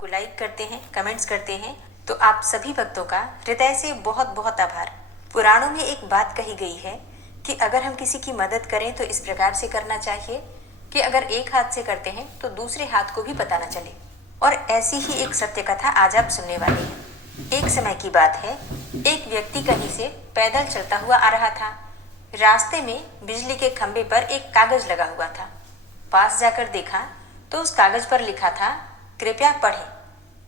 को लाइक करते हैं, कमेंट्स करते हैं, तो आप सभी भक्तों का हृदय से बहुत बहुत आभार। पुराणों में एक बात कही गई है कि अगर हम किसी की मदद करें तो इस प्रकार से करना चाहिए कि अगर एक हाथ से करते हैं तो दूसरे हाथ को भी पता न चले। और ऐसी ही एक सत्य कथा आज आप सुनने वाले हैं। एक समय की बात है, एक व्यक्ति कहीं से पैदल चलता हुआ आ रहा था। रास्ते में बिजली के खंभे पर एक कागज लगा हुआ था। पास जाकर देखा तो उस कागज पर लिखा था, कृपया पढ़ें।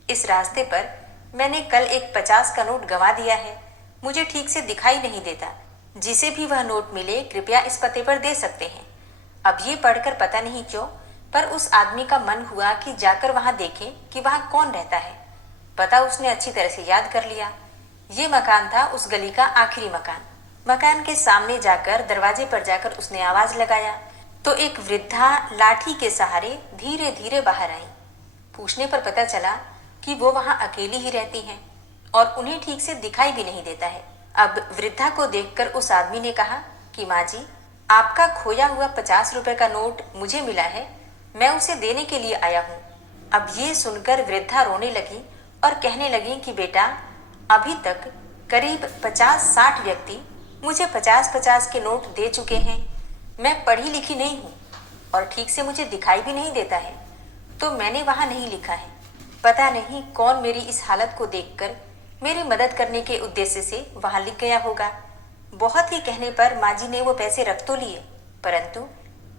इस रास्ते पर मैंने कल एक 50 का नोट गंवा दिया है। मुझे ठीक से दिखाई नहीं देता। जिसे भी वह नोट मिले कृपया इस पते पर दे सकते हैं। अब ये पढ़कर पता नहीं क्यों पर उस आदमी का मन हुआ कि जाकर वहां देखें कि वहां कौन रहता है। पता उसने अच्छी तरह से याद कर लिया। ये मकान था उस गली का आखिरी मकान। मकान के सामने जाकर दरवाजे पर जाकर उसने आवाज लगाया तो एक वृद्धा लाठी के सहारे धीरे धीरे बाहर आई। पूछने पर पता चला कि वो वहां अकेली ही रहती हैं और उन्हें ठीक से दिखाई भी नहीं देता है। अब वृद्धा को देखकर उस आदमी ने कहा कि माँ जी, आपका खोया हुआ 50 रुपए का नोट मुझे मिला है, मैं उसे देने के लिए आया हूँ। अब ये सुनकर वृद्धा रोने लगी और कहने लगी कि बेटा, अभी तक करीब 50-60 व्यक्ति मुझे 50-50 के नोट दे चुके हैं। मैं पढ़ी लिखी नहीं हूँ और ठीक से मुझे दिखाई भी नहीं देता है, तो मैंने वहाँ नहीं लिखा है। पता नहीं कौन मेरी इस हालत को देखकर मेरी मदद करने के उद्देश्य से वहाँ लिख गया होगा। बहुत ही कहने पर माँ जी ने वो पैसे रख तो लिए, परंतु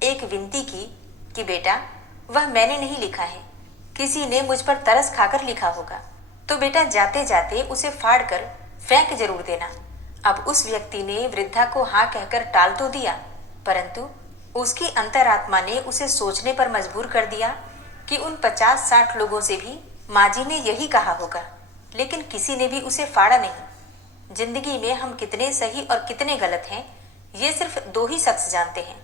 एक विनती की कि बेटा, वह मैंने नहीं लिखा है, किसी ने मुझ पर तरस खाकर लिखा होगा, तो बेटा जाते जाते उसे फाड़ कर फेंक जरूर देना। अब उस व्यक्ति ने वृद्धा को हाँ कहकर टाल तो दिया, परंतु उसकी अंतरात्मा ने उसे सोचने पर मजबूर कर दिया कि उन 50-60 लोगों से भी माँ जी ने यही कहा होगा, लेकिन किसी ने भी उसे फाड़ा नहीं। जिंदगी में हम कितने सही और कितने गलत हैं, ये सिर्फ दो ही शख्स जानते हैं,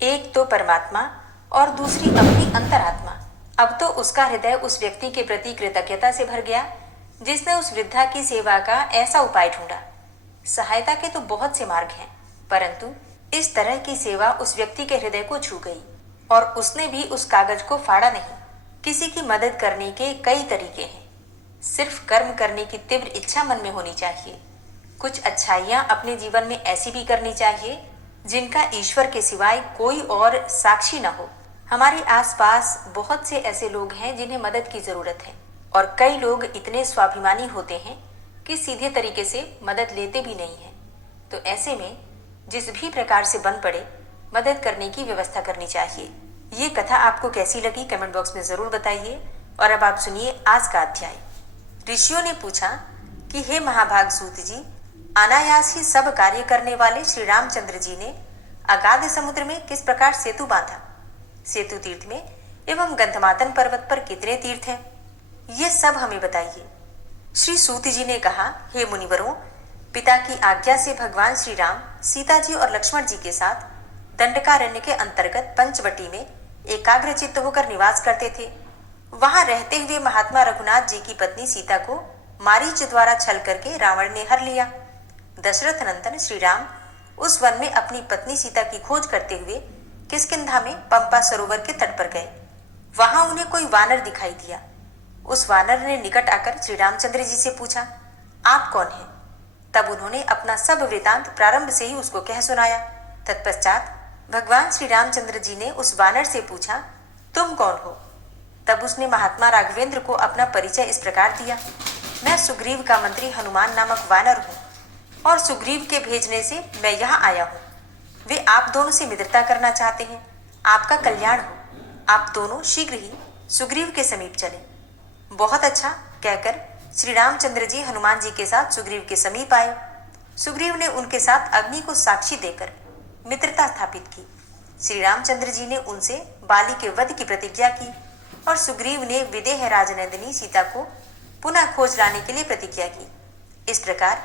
एक तो परमात्मा और दूसरी अपनी अंतरात्मा। अब तो उसका हृदय उस व्यक्ति के प्रति कृतज्ञता से भर गया जिसने उस वृद्धा की सेवा का ऐसा उपाय ढूंढा। सहायता के तो बहुत से मार्ग हैं, परंतु इस तरह की सेवा उस व्यक्ति के हृदय को छू गई और उसने भी उस कागज को फाड़ा नहीं। किसी की मदद करने के कई तरीके हैं, सिर्फ कर्म करने की तीव्र इच्छा मन में होनी चाहिए। कुछ अच्छाइयाँ अपने जीवन में ऐसी भी करनी चाहिए जिनका ईश्वर के सिवाय कोई और साक्षी न हो। हमारे आसपास बहुत से ऐसे लोग हैं जिन्हें मदद की जरूरत है और कई लोग इतने स्वाभिमानी होते हैं कि सीधे तरीके से मदद लेते भी नहीं हैं। तो ऐसे में जिस भी प्रकार से बन पड़े, मदद करने की व्यवस्था करनी चाहिए। ये कथा आपको कैसी लगी कमेंट बॉक्स में जरूर बताइए। और अब आप सुनिए आज का अध्याय। ऋषियों ने पूछा कि हे महाभाग सूत जी, अनायास ही सब कार्य करने वाले श्री रामचंद्र जी ने अगाध समुद्र में किस प्रकार सेतु बांधा? सेतु तीर्थ में एवं गंधमादन पर्वत पर कितने तीर्थ हैं? ये सब हमें बताइए। श्री सूत जी ने कहा, हे मुनिवरों, पिता की आज्ञा से भगवान श्री राम सीता जी और लक्ष्मण जी के साथ दंडकारण्य के अंतर्गत पंचवटी में एकाग्र चित्त होकर निवास करते थे। वहां रहते हुए महात्मा रघुनाथ जी की पत्नी सीता को मारीच द्वारा छल करके रावण ने हर लिया। दशरथ नंदन श्री राम उस वन में अपनी पत्नी सीता की खोज करते हुए किष्किंधा में पंपा सरोवर के तट पर गए। वहां उन्हें कोई वानर दिखाई दिया। उस वानर ने निकट आकर श्री रामचंद्र जी से पूछा, आप कौन हैं? तब उन्होंने अपना सब वृतांत प्रारंभ से ही उसको कह सुनाया। तत्पश्चात भगवान श्री रामचंद्र जी ने उस वानर से पूछा, तुम कौन हो? तब उसने महात्मा राघवेंद्र को अपना परिचय इस प्रकार दिया, मैं सुग्रीव का मंत्री हनुमान नामक वानर हूँ और सुग्रीव के भेजने से मैं यहाँ आया हूँ। वे आप दोनों से मित्रता करना चाहते हैं, आपका कल्याण हो। आप दोनों शीघ्र ही सुग्रीव के समीप चले। बहुत अच्छा कहकर श्री रामचंद्र जी हनुमान जी के साथ सुग्रीव के समीप आए। सुग्रीव ने उनके साथ अग्नि को साक्षी देकर मित्रता स्थापित की। श्री रामचंद्र जी ने उनसे बाली के वध की प्रतिज्ञा की और सुग्रीव ने विदेह राजनंदिनी सीता को पुनः खोज लाने के लिए प्रतिज्ञा की। इस प्रकार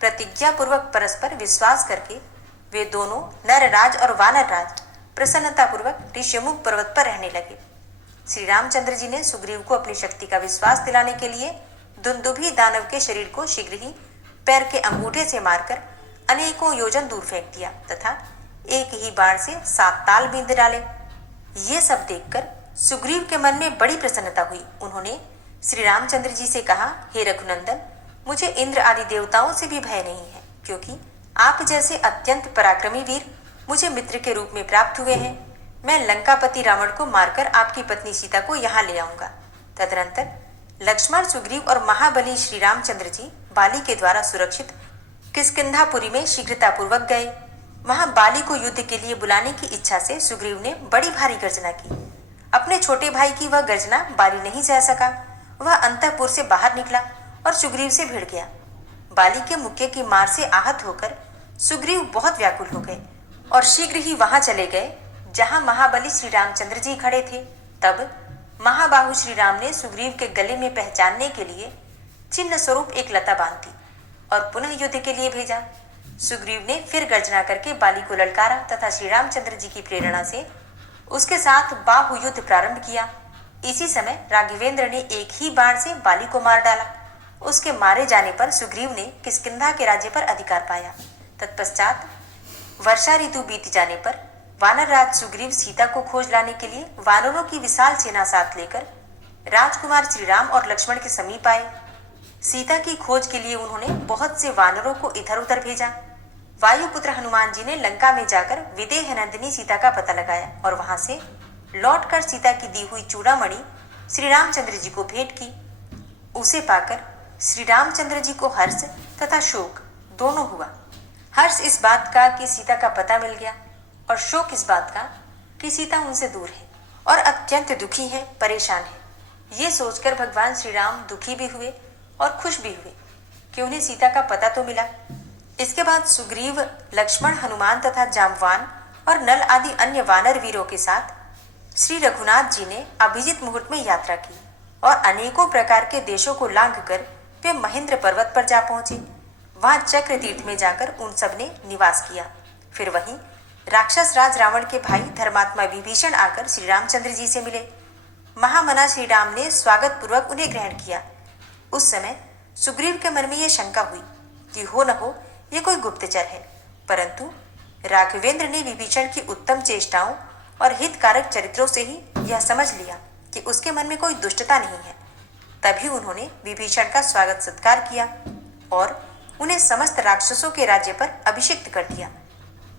प्रतिज्ञा पूर्वक परस्पर विश्वास करके वे दोनों नरराज और वानरराज प्रसन्नता पूर्वक ऋष्यमुख पर्वत पर रहने लगे। श्री रामचंद्र जी ने सुग्रीव को अपनी शक्ति का विश्वास दिलाने के लिए दुंदुभी दानव के शरीर को शीघ्र ही पैर के अंगूठे से मारकर अनेकों योजन दूर फेंक दिया तथा एक ही बाण से 7 ताल बींध डाले। ये सब देखकर सुग्रीव के मन में बड़ी प्रसन्नता हुई। उन्होंने श्री रामचंद्र जी से कहा, हे रघुनंदन, मुझे इंद्र आदि देवताओं से भी भय नहीं है, क्योंकि आप जैसे अत्यंत पराक्रमी वीर मुझे मित्र के रूप में प्राप्त हुए हैं। मैं लंकापति रावण को मारकर आपकी पत्नी सीता को यहाँ ले आऊंगा। तदनंतर लक्ष्मण, सुग्रीव और महाबली श्री रामचंद्र जी बाली के द्वारा सुरक्षित किष्किंधापुरी में शीघ्रतापूर्वक गए। वहां बाली को युद्ध के लिए बुलाने की इच्छा से सुग्रीव ने बड़ी भारी गर्जना की। अपने छोटे भाई की वह गर्जना बाली नहीं सह सका। वह अंतःपुर से बाहर निकला और सुग्रीव से भिड़ गया। बाली के मुक्के की मार से आहत होकर सुग्रीव बहुत व्याकुल हो गए और शीघ्र ही वहां चले गए जहां महाबली श्री रामचंद्र जी खड़े थे। तब महाबाहु श्री राम ने सुग्रीव के गले में पहचानने के लिए चिन्ह स्वरूप एक लता बांध दी और पुनः युद्ध के लिए भेजा। सुग्रीव ने फिर गर्जना करके बाली को ललकारा तथा श्री रामचंद्र जी की प्रेरणा से उसके साथ बाहु युद्ध प्रारंभ किया। इसी समय राघवेंद्र ने एक ही बाण से बाली को मार डाला। उसके मारे जाने पर सुग्रीव ने किष्किंधा के राज्य पर अधिकार पाया। तत्पश्चात वर्षा ऋतु बीत जाने पर वानर राज सुग्रीव सीता को खोज लाने के लिए वानरों की विशाल सेना साथ लेकर राजकुमार श्री राम और लक्ष्मण के समीप आए। सीता की खोज के लिए उन्होंने बहुत से वानरों को इधर उधर भेजा। वायुपुत्र हनुमान जी ने लंका में जाकर विदेह नंदिनी सीता का पता लगाया और वहां से लौटकर सीता की दी हुई चूड़ामणि श्री रामचंद्र जी को भेंट की। उसे पाकर श्री रामचंद्र जी को हर्ष तथा शोक दोनों हुआ। हर्ष इस बात का कि सीता का पता मिल गया और शोक इस बात का कि सीता उनसे दूर है और अत्यंत दुखी है, परेशान है। ये सोचकर भगवान श्री राम दुखी भी हुए और खुश भी हुए कि उन्हें सीता का पता तो मिला। इसके बाद सुग्रीव, लक्ष्मण, हनुमान तथा जाम्बवान और नल आदि अन्य वानर वीरों के साथ श्री रघुनाथ जी ने अभिजीत मुहूर्त में यात्रा की और अनेकों प्रकार के देशों को लांघकर वे महेंद्र पर्वत पर जा पहुंचे। वहां चक्र तीर्थ में जाकर उन सब ने निवास किया। फिर वहीं राक्षस राज रावण के भाई धर्मात्मा विभीषण आकर श्री रामचंद्र जी से मिले। महामना श्री राम ने स्वागत पूर्वक उन्हें ग्रहण किया। उस समय सुग्रीव के मन में यह शंका हुई कि हो न हो ये कोई गुप्तचर है, परंतु राघवेंद्र ने विभीषण की उत्तम चेष्टाओं और हितकारक चरित्रों से ही यह समझ लिया कि उसके मन में कोई दुष्टता नहीं है। तभी उन्होंने विभीषण का स्वागत सत्कार किया और उन्हें समस्त राक्षसों के राज्य पर अभिषिक्त कर दिया।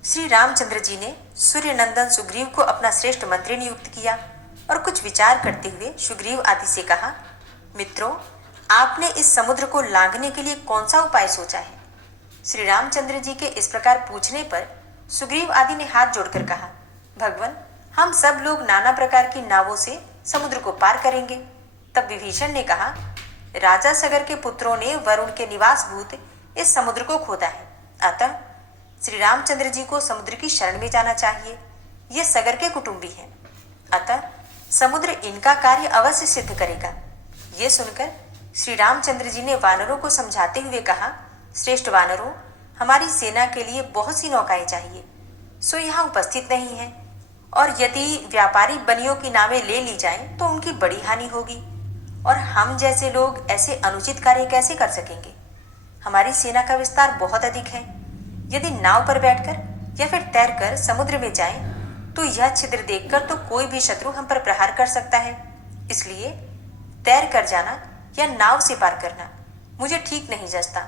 श्री रामचंद्र जी ने सूर्य नंदन सुग्रीव को अपना श्रेष्ठ मंत्री नियुक्त किया और कुछ विचार करते हुए सुग्रीव आदि से कहा, मित्रों, आपने इस समुद्र को लांघने के लिए कौन सा उपाय सोचा है? श्री रामचंद्र जी के इस प्रकार पूछने पर सुग्रीव आदि ने हाथ जोड़कर कहा, भगवन, हम सब लोग नाना प्रकार की नावों से समुद्र को पार करेंगे। तब विभीषण ने कहा, राजा सगर के पुत्रों ने वरुण के निवास भूत इस समुद्र को खोदा है, अतः श्री रामचंद्र जी को समुद्र की शरण में जाना चाहिए। ये सगर के कुटुंबी हैं, अतः समुद्र इनका कार्य अवश्य सिद्ध करेगा। ये सुनकर श्री रामचंद्र जी ने वानरों को समझाते हुए कहा, श्रेष्ठ वानरों, हमारी सेना के लिए बहुत सी नौकाएं चाहिए, सो यहाँ उपस्थित नहीं है, और यदि व्यापारी बनियों की नावें ले ली जाएं तो उनकी बड़ी हानि होगी और हम जैसे लोग ऐसे अनुचित कार्य कैसे कर सकेंगे? हमारी सेना का विस्तार बहुत अधिक है। यदि नाव पर बैठकर या फिर तैरकर समुद्र में जाएं तो यह छिद्र देखकर तो कोई भी शत्रु हम पर प्रहार कर सकता है। इसलिए तैर कर जाना या नाव से पार करना मुझे ठीक नहीं जचता।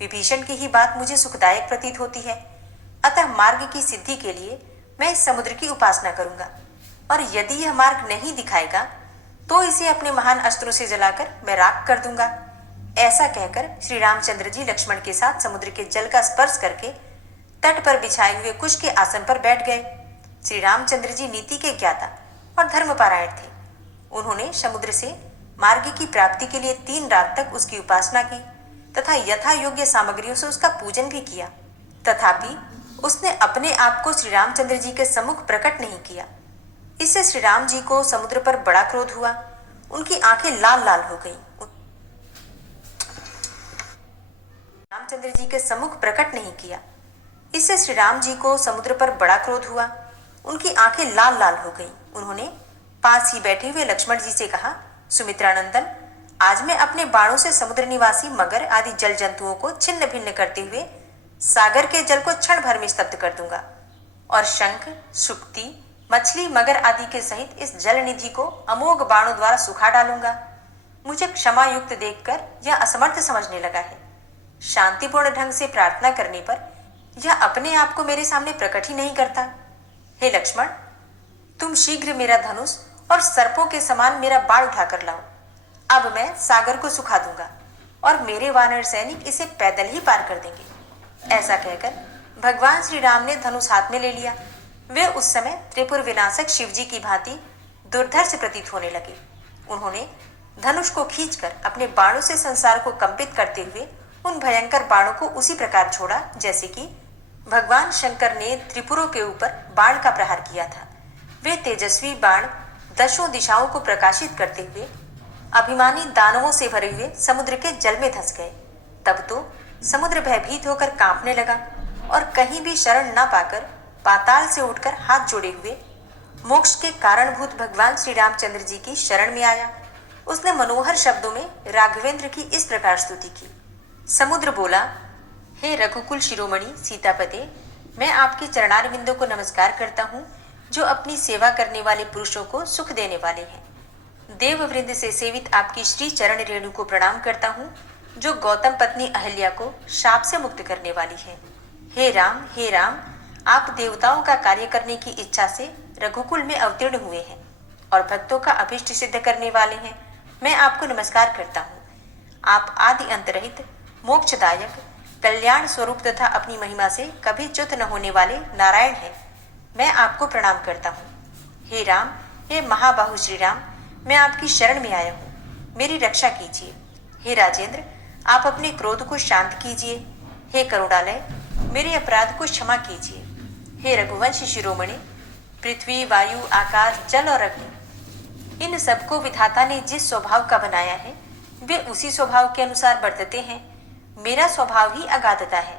विभीषण की ही बात मुझे सुखदायक प्रतीत होती है, अतः मार्ग की सिद्धि के लिए मैं इस समुद्र की उपासना करूंगा, और यदि यह मार्ग नहीं दिखाएगा तो इसे अपने महान अस्त्रों से जलाकर मैं राख कर दूंगा। ऐसा कहकर श्री रामचंद्र जी लक्ष्मण के साथ समुद्र के जल का स्पर्श करके तट पर बिछाए हुए कुश के आसन पर बैठ गए। श्री रामचंद्र जी नीति के ज्ञाता और धर्मपरायण थे। उन्होंने समुद्र से मार्ग की प्राप्ति के लिए 3 रात तक उसकी उपासना की तथा यथा योग्य सामग्रियों से उसका पूजन भी किया। तथापि उसने अपने आप को श्री रामचंद्र जी के सम्मुख प्रकट नहीं किया। इससे श्री राम जी को समुद्र पर बड़ा क्रोध हुआ। उनकी आंखें लाल लाल हो गईं। रामचंद्र जी के सम्मुख प्रकट नहीं किया। इससे श्री राम जी को समुद्र पर बड़ा क्रोध हुआ। उनकी आंखें लाल लाल हो गईं। उन्होंने पास ही बैठे हुए लक्ष्मण जी से कहा, सुमित्रानंदन, आज मैं अपने बाणों से समुद्र निवासी मगर आदि जल जंतुओं को छिन्न भिन्न करते हुए सागर के जल को क्षण भर में स्तब्ध कर दूंगा और शंख, शुक्ति, मछली, मगर आदि के सहित इस जल निधि को अमोघ बाणों द्वारा सुखा डालूंगा। मुझे क्षमा युक्त देखकर यह असमर्थ समझने लगा है। शांतिपूर्ण ढंग से प्रार्थना करने पर यह अपने आप को मेरे सामने प्रकट ही नहीं करता। हे लक्ष्मण, तुम शीघ्र मेरा धनुष और सर्पों के समान मेरा बाण उठाकर लाओ। अब मैं सागर को सुखा दूंगा और मेरे वानर सैनिक इसे पैदल ही पार कर देंगे। ऐसा कहकर भगवान श्री राम ने धनुष हाथ में ले लिया। वे उस समय त्रिपुर विनाशक शिवजी की भांति दुर्धर्ष प्रतीत होने लगे। उन्होंने धनुष को खींचकर अपने बाणों से संसार को कंपित करते हुए उन भयंकर बाणों को उसी प्रकार छोड़ा जैसे कि भगवान शंकर ने त्रिपुरों के ऊपर बाण का प्रहार किया था। वे तेजस्वी बाण दशों दिशाओं को प्रकाशित करते हुए अभिमानी दानवों से भरे हुए समुद्र के जल में धंस गए। तब तो समुद्र भयभीत होकर कांपने लगा और कहीं भी शरण न पाकर पाताल से उठकर हाथ जोड़े हुए मोक्ष के कारणभूत भगवान श्री रामचंद्र जी की शरण में आया। उसने मनोहर शब्दों में राघवेंद्र की इस प्रकार स्तुति की। समुद्र बोला, हे रघुकुल शिरोमणि सीतापते, मैं आपके चरणारविंदों को नमस्कार करता हूँ जो अपनी सेवा करने वाले पुरुषों को सुख देने वाले हैं। देववृंद से सेवित आपकी श्री चरण रेणु को प्रणाम करता हूँ जो गौतम पत्नी अहल्या को शाप से मुक्त करने वाली है। हे राम, आप देवताओं का कार्य करने की इच्छा से रघुकुल में अवतीर्ण हुए हैं और भक्तों का अभिष्ट सिद्ध करने वाले हैं। मैं आपको नमस्कार करता हूँ। आप आदि अंत रहित, मोक्षदायक, कल्याण स्वरूप तथा अपनी महिमा से कभी च्युत न होने वाले नारायण हैं। मैं आपको प्रणाम करता हूँ। हे राम, हे महाबाहु श्री राम, मैं आपकी शरण में आया हूँ, मेरी रक्षा कीजिए। हे राजेंद्र, आप अपने क्रोध को शांत कीजिए। हे करुणालय, मेरे अपराध को क्षमा कीजिए। हे रघुवंश शिरोमणि, पृथ्वी, वायु, आकाश, जल और अग्नि, इन सबको विधाता ने जिस स्वभाव का बनाया है वे उसी स्वभाव के अनुसार बरतते हैं। मेरा स्वभाव ही अगाधता है।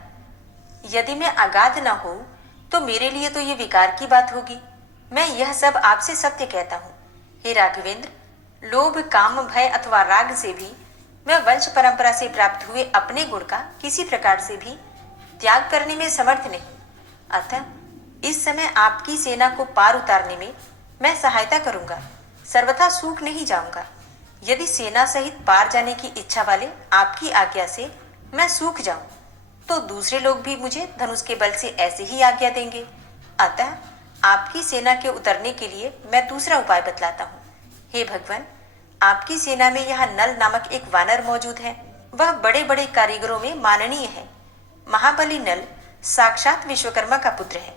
यदि मैं अगाध न हो तो मेरे लिए तो ये विकार की बात होगी। मैं यह सब आपसे सत्य कहता हूँ। हे राघवेंद्र, लोभ, काम, भय अथवा राग से भी मैं वंश परंपरा से प्राप्त हुए अपने गुण का किसी प्रकार से भी त्याग करने में समर्थ नहीं। अतः इस समय आपकी सेना को पार उतारने में मैं सहायता करूंगा, सर्वथा सूख नहीं जाऊंगा। यदि सेना सहित पार जाने की इच्छा वाले आपकी आज्ञा से मैं सूख जाऊं तो दूसरे लोग भी मुझे धनुष के बल से ऐसे ही आज्ञा देंगे। अतः आपकी सेना के उतरने के लिए मैं दूसरा उपाय बतलाता हूँ। हे भगवान, आपकी सेना में यहाँ नल नामक एक वानर मौजूद है। वह बड़े बड़े कारीगरों में माननीय है। महाबली नल साक्षात विश्वकर्मा का पुत्र है।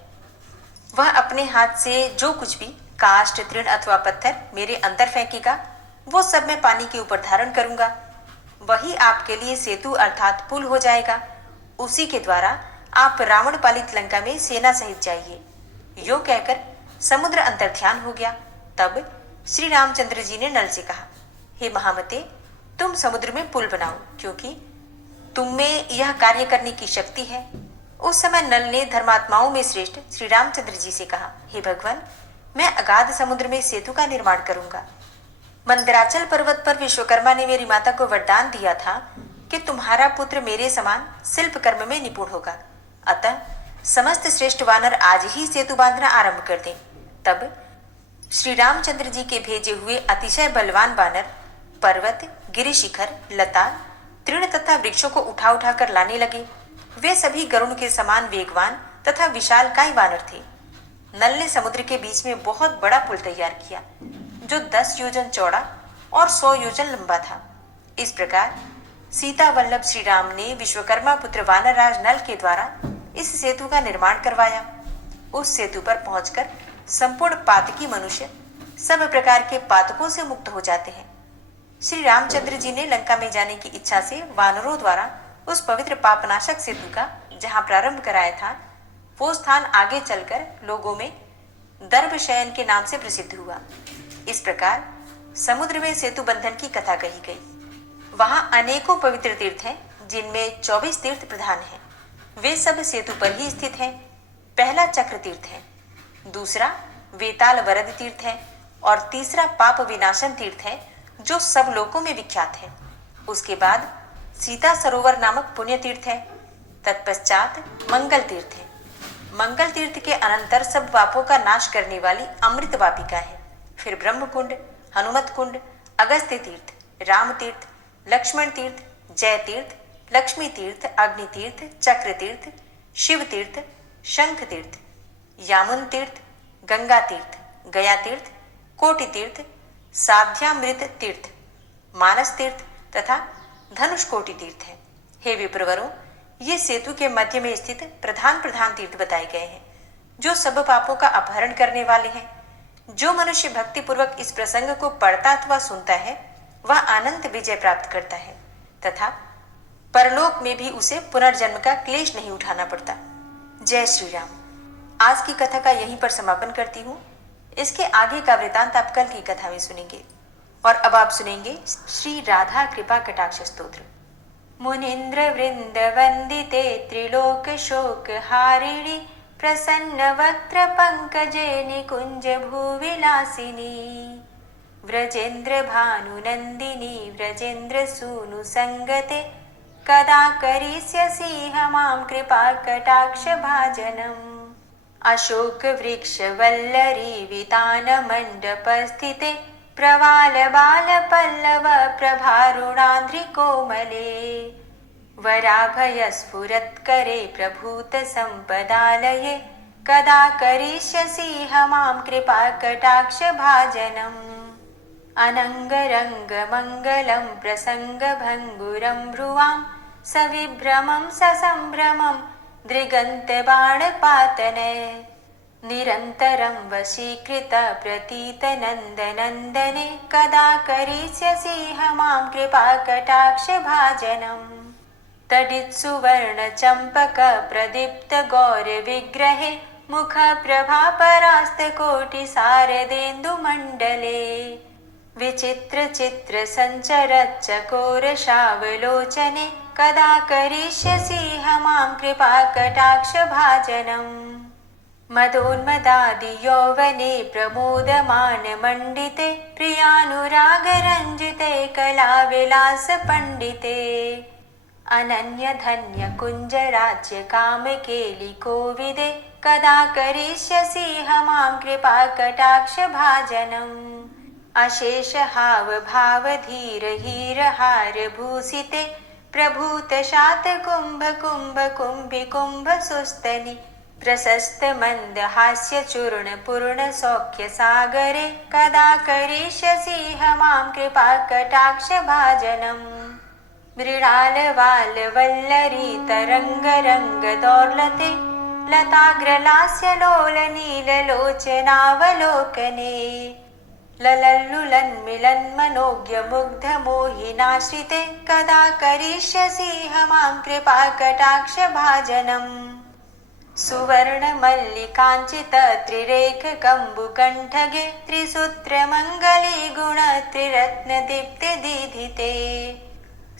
वह अपने हाथ से जो कुछ भी काष्ठ, तृण अथवा पत्थर मेरे अंदर फेंकेगा वो सब मैं पानी के ऊपर धारण करूंगा। वही आपके लिए सेतु अर्थात पुल हो जाएगा। उसी के द्वारा आप रावण पालित लंका में सेना सहित जाइए। यो कहकर समुद्र अंतर्ध्यान हो गया। तब श्री रामचंद्र जी ने नल से कहा, हे महामते, तुम समुद्र में पुल बनाओ क्योंकि तुम में यह कार्य करने की शक्ति है। उस समय नल ने धर्मात्माओं में श्रेष्ठ श्री रामचंद्र जी से कहा, हे भगवान, मैं अगाध समुद्र में सेतु का निर्माण करूंगा। मंदराचल पर्वत पर विश्वकर्मा ने मेरी माता को वरदान दिया था कि तुम्हारा पुत्र मेरे समान शिल्प कर्म में निपुण होगा। अतः समस्त श्रेष्ठ वानर आज ही सेतु बांधना आरंभ कर दें। तब श्री रामचंद्र जी के भेजे हुए अतिशय बलवान वानर पर्वत, गिरिशिखर, लता, तृण तथा वृक्षों को उठा उठा कर लाने लगे। वे सभी गरुण के समान वेगवान तथा विशालकाय वानर थे। नल ने समुद्र के बीच में बहुत बड़ा पुल तैयार किया जो 10 योजन चौड़ा और 100 योजन लंबा था। इस प्रकार सीता वल्लभ श्री राम ने विश्वकर्मा पुत्र वानरराज नल के द्वारा इस सेतु का निर्माण करवाया। उस सेतु पर पहुंचकर संपूर्ण पातकी मनुष्य सब प्रकार के पातकों से मुक्त हो जाते हैं। श्री रामचंद्र जी ने लंका में जाने की इच्छा से वानरों द्वारा उस पवित्र पापनाशक सेतु का जहां प्रारंभ कराया था वो स्थान आगे चलकर लोगों में दर्भ शयन के नाम से प्रसिद्ध हुआ। इस प्रकार समुद्र में सेतु बंधन की कथा कही गई। वहां अनेकों पवित्र तीर्थ हैं जिनमें 24 तीर्थ प्रधान हैं। वे सब सेतु पर ही स्थित हैं। पहला चक्र तीर्थ है, दूसरा वेताल वरद तीर्थ है और तीसरा पाप विनाशन तीर्थ है जो सब लोकों में विख्यात है। उसके बाद सीता सरोवर नामक पुण्य तीर्थ है। तत्पश्चात मंगल तीर्थ है। मंगल तीर्थ के अनंतर सब पापों का नाश करने वाली अमृत वापिका है। फिर ब्रह्म कुंड, हनुमत कुंड, अगस्त्य तीर्थ, राम तीर्थ, लक्ष्मण तीर्थ, जय तीर्थ, लक्ष्मी तीर्थ, अग्नि तीर्थ, चक्र तीर्थ, शिव तीर्थ, शंख तीर्थ, यामुन तीर्थ, गंगा तीर्थ, गया तीर्थ, कोटि तीर्थ, साध्यामृत तीर्थ, मानस तीर्थ तथा धनुषकोटि तीर्थ है। हे विप्रवरों, ये सेतु के मध्य में स्थित प्रधान प्रधान तीर्थ बताए गए हैं, जो सब पापों का अपहरण करने वाले हैं। जो मनुष्य भक्ति पूर्वक इस प्रसंग को पढ़ता अथवा सुनता है, वह अनंत विजय प्राप्त करता है तथा परलोक में भी उसे पुनर्जन्म का क्लेश नहीं उठाना पड़ता। जय श्री राम। आज की कथा का यहीं पर समापन करती हूँ। इसके आगे का वृतांत आप कल की कथा में सुनेंगे। और अब आप सुनेंगे श्री राधा कृपा कटाक्ष स्तोत्र। मुनीन्द्र वृंद वंदिते त्रिलोक शोक हारिणी प्रसन्न वक्त्र पंकजे निकुंज भूविलासिनी व्रजेन्द्र भानुनंदिनी व्रजेन्द्र सूनु संगते कदा करिष्यसि हमां कृपा कटाक्ष भाजनम्। अशोक वृक्ष वल्लरी वितान मंडप स्थिते प्रवाल बाल पल्लव प्रभारुणांध्रि कोमले वराभय स्फुरत्करे प्रभूत संपदालये कदा करिष्यसि हमां कृपा कटाक्ष भाजनम्। अनंगरंग मंगलम प्रसंग भंगुरं भ्रुवां सविभ्रमं ससंभ्रमं दृगन्त बाणपातने निरन्तरं वशीकृत प्रतीत नन्दनन्दने कदा करिष्यसि हमां कृपा कटाक्ष भाजनम्। तडित्सुवर्ण चंपक प्रदीप्त गौर विग्रहे मुख प्रभा परास्त कोटि शारदेन्दु मंडले विचित्र चित्र संचरत् चकोर शावलोचने कदा करिष्यसि हमां कृपा कटाक्ष भाजनम्। मदोन्मदादि यौवने प्रमोदमान मंडिते प्रियानुराग रंजिते कला विलास पंडिते अनन्य धन्य कुंज राज्य काम केलि कोविदे कदा करिष्यसि हमां कृपा कटाक्ष भाजनम्। अशेष हाव भाव धीर हीर हार भूषिते प्रभूत शात कुंभ कुंभ कुंभि कुंभ सुस्तनि प्रशस्त मंद हास्य चूर्ण पूर्ण सौख्य सागरे कदा करिष्यसि हमां कृपा कटाक्ष भाजनम्। मृणाल वाल वल्लरी तरंग रंग दौर्लते लताग्रलास्य लोल नील लोचनावलोकने ललल्लुलन्मिलन् मनोज्ञ मुग्ध मोहिनाश्रिते कदा करिष्यसि हमां कृपा कटाक्ष भाजनम्। सुवर्ण मल्लिकाञ्चित त्रिरेख कम्बुकण्ठगे त्रिसूत्र मङ्गली गुण त्रिरत्न दीप्ति दीधिते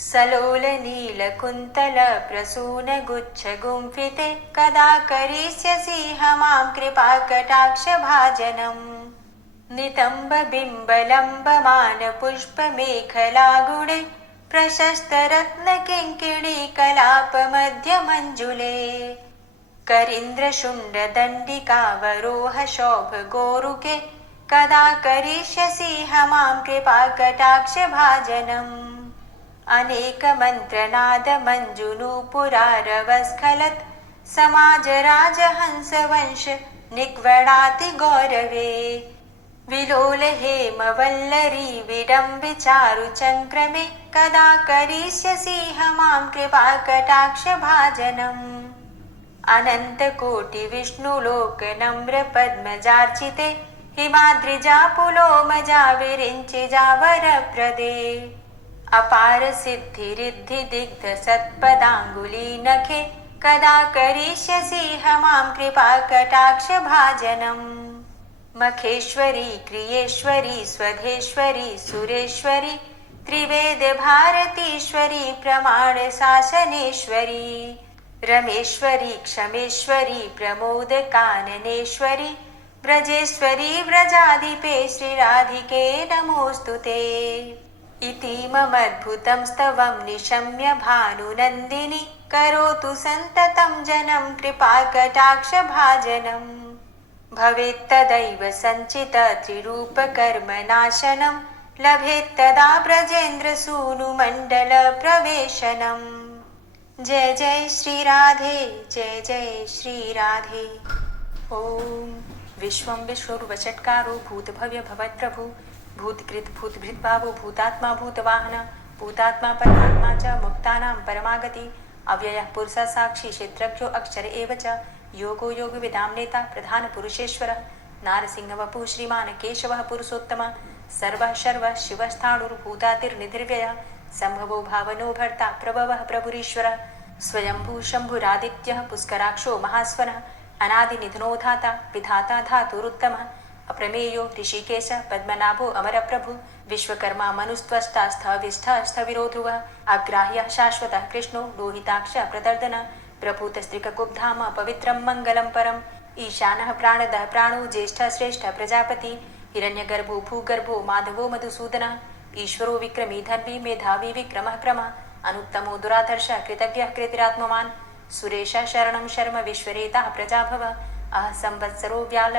सलोल नील कुन्तल प्रसून गुच्छ गुंफिते कदा करिष्यसि हमां कृपा कटाक्ष भाजनम्। नितंब बिंबलंब मान पुष्प मेखला गुणे प्रशस्त रत्न किंकिणी कलाप मध्य मंजुले करींद्र शुंड दंडिका वरोह शोभ गोरुके कदा करिष्यसि हमां कृपा कटाक्ष भाजनम्। अनेक मंत्रनाद मंजुनूपुरारवस्खलत् समाज राज हंस वंश निग्वणाति गौरवे विलोल हेम वल्लरी विडम्बि चारु चंक्रमे कदा करिष्यसि हमां कृपा कटाक्ष भाजनम्। अनंत कोटि विष्णुलोक नम्र पद्मजार्चिते हिमाद्रिजा पुलोमजा विरिञ्चिजा वरप्रदे अपार सिद्धि रिद्धि दिग्ध सत्पदांगुली नखे कदा करिष्यसि हमां कृपा कटाक्ष भाजनम्। मखेश्वरी क्रियेश्वरी स्वधेश्वरी सुरेश्वरी त्रिवेद भारतीश्वरी प्रमाण शासनेश्वरी रमेश्वरी क्षमेश्वरी प्रमोद काननेश्वरी ब्रजेश्वरी व्रजाधिपे श्रीराधिके नमोस्तुते। इतीममद्भुतं स्तवं निशम्य भानुनन्दिनी करोतु सन्ततं जनं कृपाकटाक्ष भाजनम्। भवेत्तदैव सञ्चित त्रिरूपकर्मनाशनं लभेत्तदा ब्रजेन्द्रसूनुमण्डलप्रवेशनम्। जय जय श्री राधे, जय जय श्री राधे। ओम विश्वं विष्णुर्वषट्कारो भूतभव्य भवत्प्रभु भूतकृत भूतभृद्भावो भूतात्मा भूतवाहन भूतात्मा परमात्मा च मुक्तानां परमागति अव्ययः पुरुषः साक्षी क्षेत्रज्ञो अक्षर एव च योगो योगविदां नेता प्रधान पुरुषेश्वरः नारसिंहवपुः श्रीमान् केशवः पुरुषोत्तमः सर्वः शर्वः शिवस्थाणुर्भूतातिर्निधिर्व्ययः संभवो भावनो भर्ता प्रभवः प्रभुरीश्वरः स्वयंभू शंभुरादित्यः पुष्कराक्षो महास्वनः अनादिनिधनोधाता विधाता धातुरुत्तमः अप्रमेयो ऋषिकेश पद्मनाभो अमरप्रभु विश्वकर्मा मनुस्त्वष्टा स्थविष्ठः स्थविरो ध्रुवः अग्राह्यः शाश्वतः कृष्णो लोहिताक्षः प्रदर्दनः प्रभूतस्त्रिककुब्धाम पवित्रं मङ्गलं परम् ईशानः प्राणदः प्राणो ज्येष्ठः श्रेष्ठः प्रजापति हिरण्यगर्भो भूगर्भो माधवो मधुसूदनः ईश्वरो विक्रमी धर्मी मेधावी विक्रमः क्रमः अनुत्तमो दुराधर्षः कृतज्ञः कृतिरात्मवान् सुरेशः शरणं शर्म विश्वरेता प्रजाभव अह संवत्सरो व्याल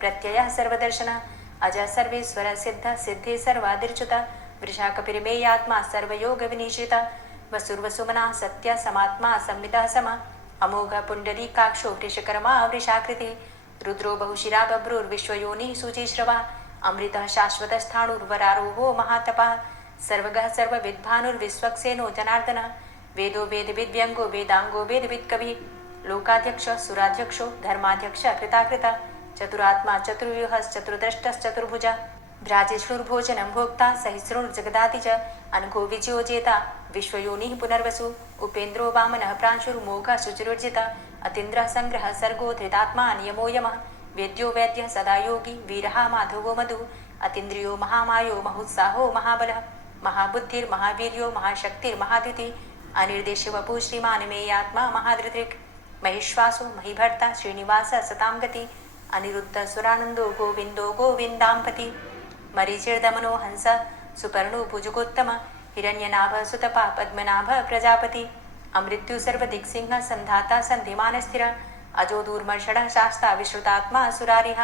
प्रत्ययः सर्वदर्शनः अज सर्वेश्वर सिद्ध सिद्धे सर्वादिर्च्युतः वृषाकपिर्मेयात्मा सर्वयोगविनिश्रितः वसुर्वसुमना सत्य समात्मा संवितः समः अमोघ पुण्डरीकाक्षो वृषकर्मा वृषाकृतिः रुद्रो बहुशिरा बभ्रुर्विश्वयोनिः शुचिश्रवा अमृतः शाश्वतस्थाणुर्वरारोहो महातपः सर्वगः सर्वविद्भानुर्विश्वक्सेनो जनार्दनः वेदो वेदविद्व्यङ्गो वेदाङ्गो वेदवित्कविः लोकाध्यक्ष सुराध्यक्षो धर्माध्यक्ष कृताकृता चतुरात्मा चतुर्व्यूहश्चतुर्द्रष्टश्चतुर्भुजा भ्राजिष्णुर्भोजनं भोक्ता सहिष्णुर्जगदाति च अनघो विजयो जेता विश्वयोनिः पुनर्वसु उपेन्द्रो वामनः प्रांशुर्मोघः शुचिरुर्जिता अतीन्द्रः सङ्ग्रहः सर्गो धृतात्मा नियमो यमः वेद्यो वैद्यः सदा योगी वीरः माधवो मधु अतीन्द्रियो महामायो महोत्साहो महाबलः महाबुद्धिर्महावीर्यो महाशक्तिर्महाद्युतिः अनिर्देश्यवपुः श्रीमान् मेयात्मा महाधृतिर् महिश्वासो महिभर्ता श्रीनिवासः सतां गति अनिरुद्ध सुरानन्दो गोविन्दो गोविन्दाम्पति मरीचिर्दमनो हंस सुपर्णो भुजगोत्तम हिरण्यनाभ सुतपा पद्मनाभ प्रजापति अमृत्यु सर्वदिक्सिंह संधाता सन्धिमानस्थिर अजो दूर्मर्षणः शास्ता विश्रुतात्मा सुरारिः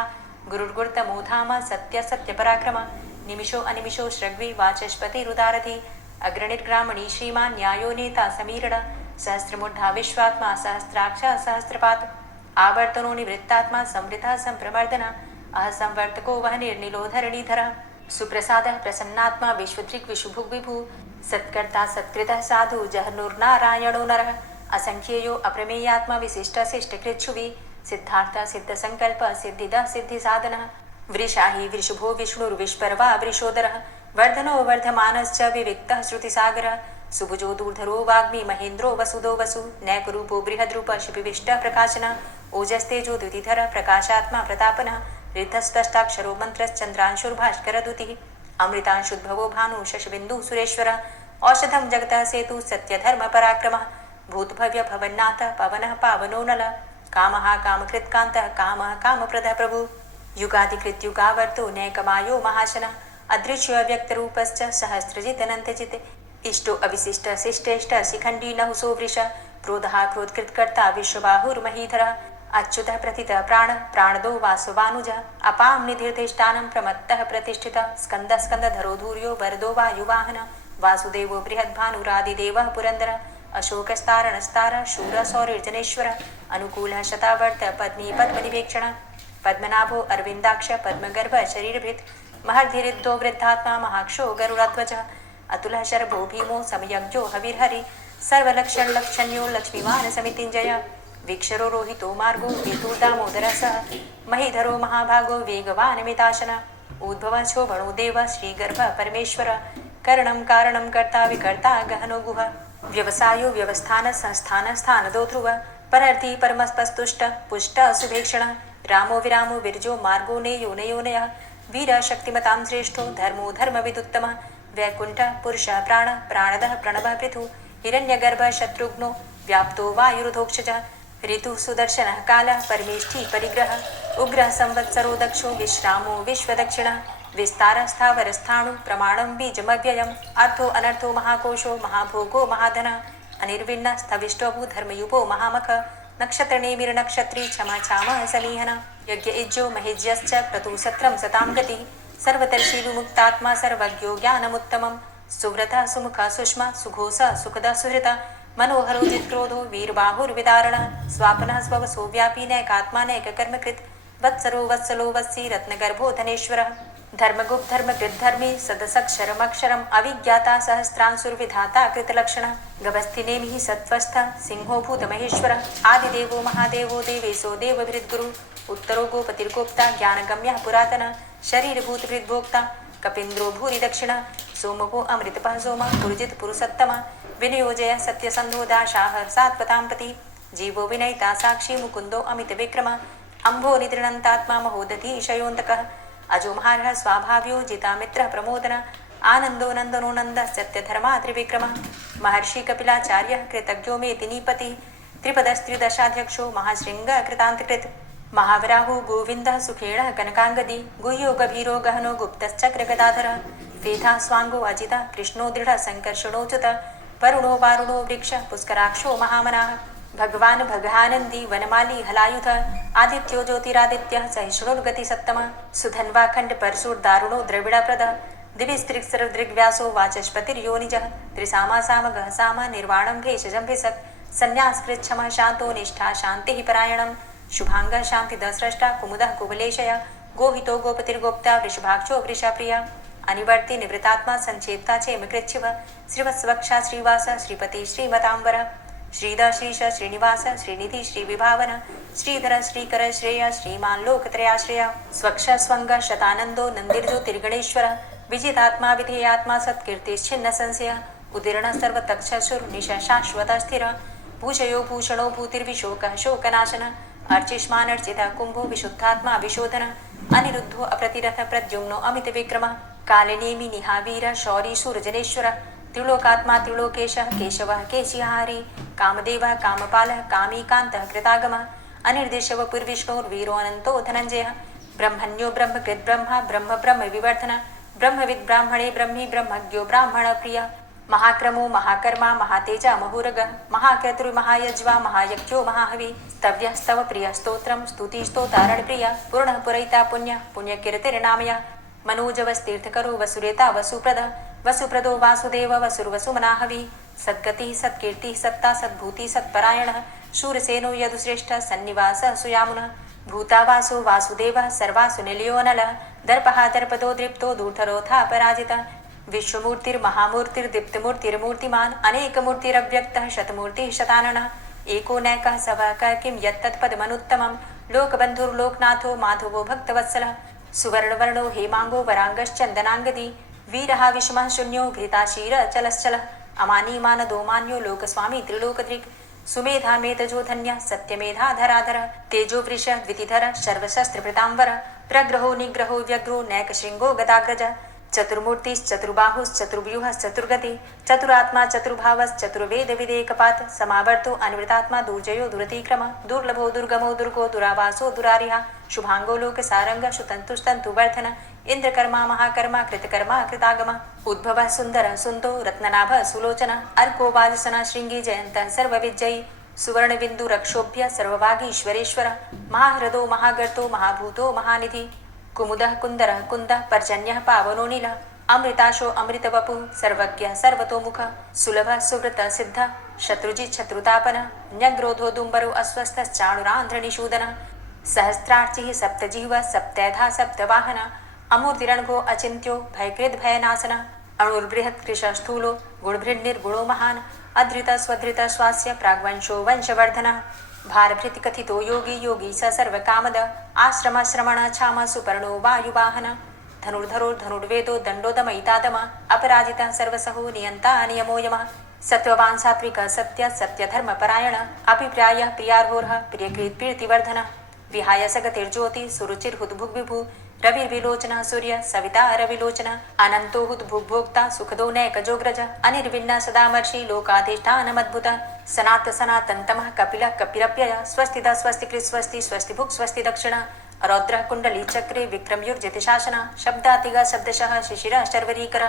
गुरुर्गुर्तमोधाम सत्य सत्यपराक्रम निमिषो अनिमिषो श्रग्वी वाचस्पति रुदारथि अग्रणिर्ग्रामणी श्रीमान् न्यायो नेता समीरण सहस्रमूर्धा विश्वात्मा सहस्राक्ष सहस्रपात् आवर्तनो निवृत्तात्मा संवृतः संप्रमर्दन अह संवर्तको वह निर्निलोधरणीधरः सुप्रसादः प्रसन्नात्मा विश्वदृक् विशुभुग् विभु सत्कर्ता सत्कृतः साधु जहनुर्नारायणो नरः असंख्येयो अप्रमेयात्मा विशिष्टशिष्टकृच्छुवि सिद्धार्थ सिद्धसङ्कल्प सिद्धिदः सिद्धिसाधनः वृषाहि वृषभो विष्णुर्विष्पर्वा वृषोदरः वर्धनो वर्धमानश्च विविक्तः श्रुतिसागरः सुभुजो दूर्धरो वाग्मी महेन्द्रो वसुदो वसु नैकरूपो बृहद्रूप शिपिविष्टः प्रकाशनः ओजस्तेजो द्युतिधरः प्रकाशात्मा प्रतापनः ऋद्धस्पष्टाक्षरो मन्त्रश्चन्द्रांशुर्भास्करदुतिः अमृतांशुद्भवो भानु शशबिन्दुः सुरेश्वरः औषधं जगतः सेतु सत्यधर्मपराक्रमः भूतभव्य भवन्नाथ पवनः पावनो नलः कामः कामकृत्कान्तः कामः कामप्रदः प्रभु युगादिकृत्युगावर्तो नैकमायो महाशनः अदृश्य व्यक्तरूपश्च सहस्रजितनन्तजित् इष्टो अविशिष्ट शिष्टेष्ट शिखण्डी नहुसो वृष क्रोधः क्रोधकृत्कर्ता विश्वबाहुर्महीधरः अच्युतः प्रथितः प्राणदो वासवानुजः अपां निधिर्धिष्ठानं प्रमत्तः प्रतिष्ठितः स्कन्दः स्कन्दधरो धूर्यो वरदो वायुवाहनः वासुदेवो बृहद्भानुरादिदेवः पुरन्दरः अशोकस्तारणस्तारः शूरः सौरिर्जनेश्वरः अनुकूलः शतावर्त पद्मी पद्मनिवेक्षणः पद्मनाभो अरविन्दाक्ष पद्मगर्भ शरीरभृत् महर्धिरिद्धो वृद्धात्मा महाक्षो गरुडाध्वजः अतुलः शर्भो भीमो समयज्ञो हविर्हरि सर्वलक्षणलक्षण्यो लक्ष्मीवान् समितिञ्जय वीक्षरो रोहितो मार्गो हेतुर्दामोदरः सः महीधरो महाभागो वेगवान् मिताशनः उद्भवः शोभणो देवः श्रीगर्भः परमेश्वरः करणं कारणं कर्ता विकर्ता गहनो गुहः व्यवसायो व्यवस्थानः संस्थानः स्थानदो ध्रुवः परर्थी परमस्तुष्टः पुष्टः सुभेक्षणः रामो विरामो विरजो मार्गो नेयो नयोनयः वीरः शक्तिमतां श्रेष्ठो धर्मो धर्मविदुत्तमः वैकुण्ठः पुरुषः प्राणः प्राणदः प्रणवः पृथु हिरण्यगर्भः शत्रुघ्नो व्याप्तो वायुरुधोक्षजः ऋतुः सुदर्शनः कालः परमेष्ठी परिग्रहः उग्रः संवत्सरो दक्षो विश्रामो विश्वदक्षिणः विस्तारः स्थावरस्थाणु प्रमाणं बीजमव्ययम् अर्थो अनर्थो महाकोशो महाभोगो महाधनः अनिर्विण्णः स्थविष्टोभू धर्मयुपो महामख नक्षत्रनेमिर्नक्षत्री क्षमा क्षामः समीहनः यज्ञ इज्जो महेज्यश्च क्रतुसत्रं सतां गतिः सर्वदर्शी विमुक्तात्मा सर्वज्ञो ज्ञानमुत्तमं सुव्रतः सुमुखः सुष्मा सुघोषः सुखदः सुहृतः मनोहरो जित्क्रोधो वीरबाहुर्विदारणः स्वापनः स्ववसो व्यापी नैकात्मा नैककर्मकृत् वत्सरो वत्सलो वत्सी रत्नगर्भो धनेश्वरः धर्मगुप्त धर्मकृत धर्मी सदसक्षरमक्षरम् अविज्ञाता सहस्रांशुर्विधाता कृतलक्षणः गभस्थिनेमिः सत्त्वस्थः सिंहो भूतमहेश्वरः आदिदेवो महादेवो देवेशो देवभृद्गुरु उत्तरो गोपतिर्गोप्ता ज्ञानगम्यः पुरातनः शरीरभूतभृद्भोक्ता कपीन्द्रो भूरि दक्षिणः सोमको अमृतपः सोमः पुरुजित पुरुषोत्तमः विनियोजय सत्यसन्धो दाशाः सात्वतां प्रति जीवो विनयिता साक्षी मुकुन्दो अमितविक्रमः अम्भो निद्रणन्तात्मा महोदधी शयोन्तकः अजो महारः स्वाभाव्यो जिता मित्रः प्रमोदन आनन्दो नन्दनो नन्दः सत्यधर्मा त्रिविक्रमः महर्षि कपिलाचार्यः कृतज्ञो मेदिनीपतिः त्रिपदस्त्रिदशाध्यक्षो महाशृङ्गः कृतान्तकृत् महावराहो गोविन्दः सुखेणः कनकाङ्गदी गुह्यो गभीरो गहनो गुप्तश्चक्रगदाधरः वेधा स्वाङ्गो अजितः कृष्णो दृढः सङ्कर्षणोच्युतः वरुणो वारुणो वृक्षः पुष्कराक्षो महामनाः भगवान् भगानन्दी वनमाली हलायुधः आदित्यो ज्योतिरादित्यः सहिष्णुर्गतिसत्तमः सुधन्वाखण्ड परशुर्दारुणो द्रविडप्रदः दिविस्त्रिक्सरदृग्व्यासो वाचस्पतिर्योनिजः त्रिसामा सामगः साम निर्वाणं भेषजं भिषक् संन्यासकृच्छमः शान्तो निष्ठा शान्तिः परायणं शुभाङ्गः शान्तिदस्रष्टा कुमुदः कुवलेशय गोहितो गोपतिर्गोप्ता वृषभाक्षो वृषाप्रिया अनिवर्ति निवृतात्मा संचेता चेमकृच्छिव श्रीवत्सवक्षा श्रीवास श्रीपति श्रीमतांबर श्रीद श्रीश श्रीनिवास श्रीनिधि श्रीविभावन श्रीधर श्रीकर श्रेय श्रीमान लोकत्रयाश्रय स्वक्ष स्वंग शतानंदो नंदिर्जो तिर्गणेश्वर विजितात्मा विधेयात्मा सत्कीर्तिश्चिन्न संशय उदीर्ण सर्वतक्षसुर निश शाश्वत स्थिर भूषयो भूषणो भूतिर्विशोक शोकनाशन अर्चिष्मान अर्चित कुंभो विशुद्धात्मा विशोधन अनिरुद्धो अप्रतिरथ प्रद्युम्नो अमित विक्रम कालिनेमि निहावीर शौरी सूरजनेश्वर त्रिलोकात्मा त्रिलोकेशः केशवः केशिहारी कामदेवः कामपालः कामीकान्तः कृतागमः अनिर्देशव पुर्विष्णोर्वीरो अनन्तो धनञ्जयः ब्रह्मण्यो ब्रह्मकृत् ब्रह्मा ब्रह्म ब्रह्म विवर्धन ब्रह्मविद् ब्राह्मणे ब्रह्मी ब्रह्मज्ञो ब्राह्मण प्रिय महाक्रमो महाकर्मा महातेजा महोरगः महाक्रतुर्महायज्वा महायज्ञो महाहवि स्तव्यः स्तव प्रिय स्तोत्रं स्तुतिस्तोतारण प्रिय पूर्णः पुरैता पुण्य पुण्यकीर्तिर्नामय मनोजवस्तीर्थकरो वसुरेता वसुप्रद वसुप्रदो वासुदेव वसुर्वसुमनाहवि सद्गतिः सत्कीर्तिः सत्ता सद्भूति सत्परायणः शूरसेनो यदुश्रेष्ठः सन्निवासः सुयामुनः भूतावासो वासुदेवः सर्वासु निलयोनलः दर्पः दर्पदो दृप्तो दूर्धरोथा पराजितः विश्वमूर्तिर्महामूर्तिर्दीप्तिमूर्तिर्मूर्तिमान् अनेकमूर्तिरव्यक्तः शतमूर्तिः शताननः एको नैकः सवकः किं यत्तत्पदमनुत्तमं लोकबन्धुर्लोकनाथो माधवो भक्तवत्सलः सुवर्णवर्णो हेमांगो वरांगश्चन्दनांगदी वीरः विषमः शून्यो घृताशीर चलश्चलः अमानी मानदो मान्यो लोकस्वामी त्रिलोकदृक् सुमेधा मेधजो धन्य सत्यमेधा धराधर तेजो वृष द्वितिधर सर्वशस्त्रभृतांबर प्रग्रहो निग्रहो व्यग्रो नैकशृंगो गदाग्रज चतुर्मूर्तिश्चतुर्बाहुश्चतुर्व्यूहश्चतुर्गति चतुरात्मा चतुर्भावश्चतुर्वेद विदेकपात समावर्तो अनिवृतात्मा दुर्जयो दुरतिक्रम दुर्लभो दुर्गमो दुर्गो दुरावासो दुरारिहा शुभांगो लोक सारंग शुतंतुस्तंतुवर्धन इंद्रकर्मा महाकर्मा कृतकर्मा कृतागम उद्भव सुंदर सुंदो रत्ननाभ सुलोचन अर्को वाजसन श्रृंगी जयंत सर्वविजयी सुवर्ण बिंदु रक्षोभ्य सर्वभागीश्वरेश्वर महाहृदो महागर्तो महाभूतो महानिधि कुमुदः कुंदरः कुंदः पर्जन्यः पावनो नीलः अमृताशो अमृतवपुः सर्वज्ञः सर्वतोमुखः सुलभः सुव्रतः सिद्धः शत्रुजित् शत्रुतापनः न्यग्रोधो दुम्बरो अस्वस्थश्चाणुरान्ध्रनिषूदनः सहस्रार्चिः सप्तजिह्वः सप्तैधा सप्तवाहनः अमूर्तिरणघो अचिन्त्यो भयकृद् भयनाशनः अणुर्बृहत् कृशस्थूलो गुणभृन्निर्गुणो महान् अधृत स्वधृत स्वास्य प्राग्वंशो वंशवर्धनः भारभृति कथितो योगी योगी स सर्वकामद आश्रम श्रमण छाम सुपर्णो वायुवाहन धनुर्धरो धनुर्वेदो दंडो दमयितादम अपराजिता सर्वसहो नियंता नियमो यमः सत्ववान् सात्विक सत्य सत्यधर्मपरायण अभिप्रायः प्रियार्होर्ह प्रियकृत् प्रीतिवर्धन विहाय सगतिर्ज्योति सुरुचिर्हुद्भुग्विभु रविर्विलोचन सूर्य सविता रविलोचन अनंतो हुद्भुग्भोक्ता सुखदो नैकजोग्रज अनिर्विण्ण सदामर्षि लोकाधिष्ठानमद्भुत सनात सनातन्तमः कपिल कपिरप्यय स्वस्तिदा स्वस्तिकृत् स्वस्ति स्वस्तिभुक् स्वस्ति दक्षिण रौद्र कुंडली चक्रे विक्रमयुर्जति शासन शब्दातिग शब्दशः शिशिर शर्वरीकर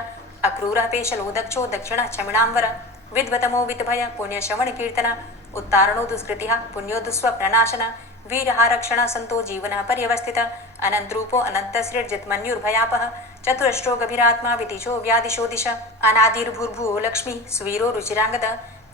अक्रूरः पेशलो दक्षो दक्षिण क्षमिणांवर विद्वतमो विद्भय पुण्यश्रवण कीर्तन उत्तारणो दुष्कृतिः पुण्यो दुस्वप्ननाशन वीरः रक्षण संतो जीवन पर्यवस्थित अनंत रूपो अनंत सृजित मन्युर्भयापह चतुरश्रो गभीरात्मा विदिशो व्यादिशो दिश अनादिर्भूर्भुवो लक्ष्मी सुवीरो रुचिरांगद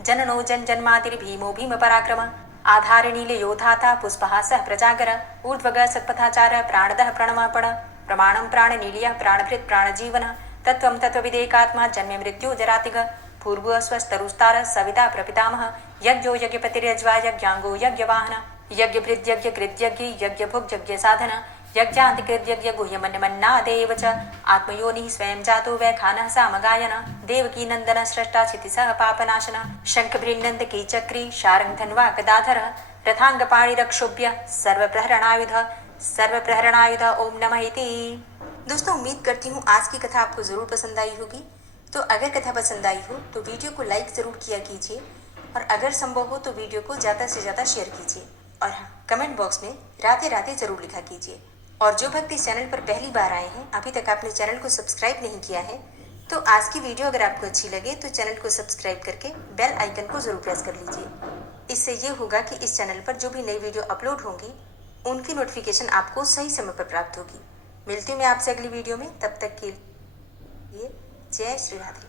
जननो जन जन्मादिर्भीमो भीम पराक्रम आधारनील योधाता पुष्पहासः प्रजागर ऊर्ध्वग सत्पथाचार प्राणदः प्रणमापण प्रमाणं प्राणनीलियः प्राणभृत् प्राणजीवन तत्त्वं तत्त्वविदेकात्मा जन्म मृत्यु जरातिग पूर्व स्वस्तरुस्तार सविता प्रपितामह यज्ञो यज्ञपतिर्यज्वा यज्ञांगो यज्ञवाहन यज्ञभृद् यज्ञकृद्यज्ञ यज्ञभुग् यज्ञसाधन यज्ञान्तिकृद्यज्ञ गुह्यमन्यमन्नादेव च आत्मयोनिः स्वयं जातो वैखानः सामगायन देवकी नंदन स्रष्टा क्षितिसः पापनाशन शंखभृन्नन्द कीचक्री शारङ्गधन्वा गदाधर रथांगपाणिरक्षोभ्य सर्वप्रहरणायुध ओम नमः इति। दोस्तों, उम्मीद करती हूँ आज की कथा आपको ज़रूर पसंद आई होगी। तो अगर कथा पसंद आई हो तो वीडियो को लाइक ज़रूर किया कीजिए और अगर संभव हो तो वीडियो को ज़्यादा से ज़्यादा शेयर कीजिए और हाँ, कमेंट बॉक्स में राधे राधे ज़रूर लिखा कीजिए। और जो भक्त इस चैनल पर पहली बार आए हैं, अभी तक आपने चैनल को सब्सक्राइब नहीं किया है, तो आज की वीडियो अगर आपको अच्छी लगे तो चैनल को सब्सक्राइब करके बेल आइकन को ज़रूर प्रेस कर लीजिए। इससे ये होगा कि इस चैनल पर जो भी नई वीडियो अपलोड होंगी उनकी नोटिफिकेशन आपको सही समय पर प्राप्त होगी। मिलती हूँ मैं आपसे अगली वीडियो में, तब तक के लिए जय श्री राधे।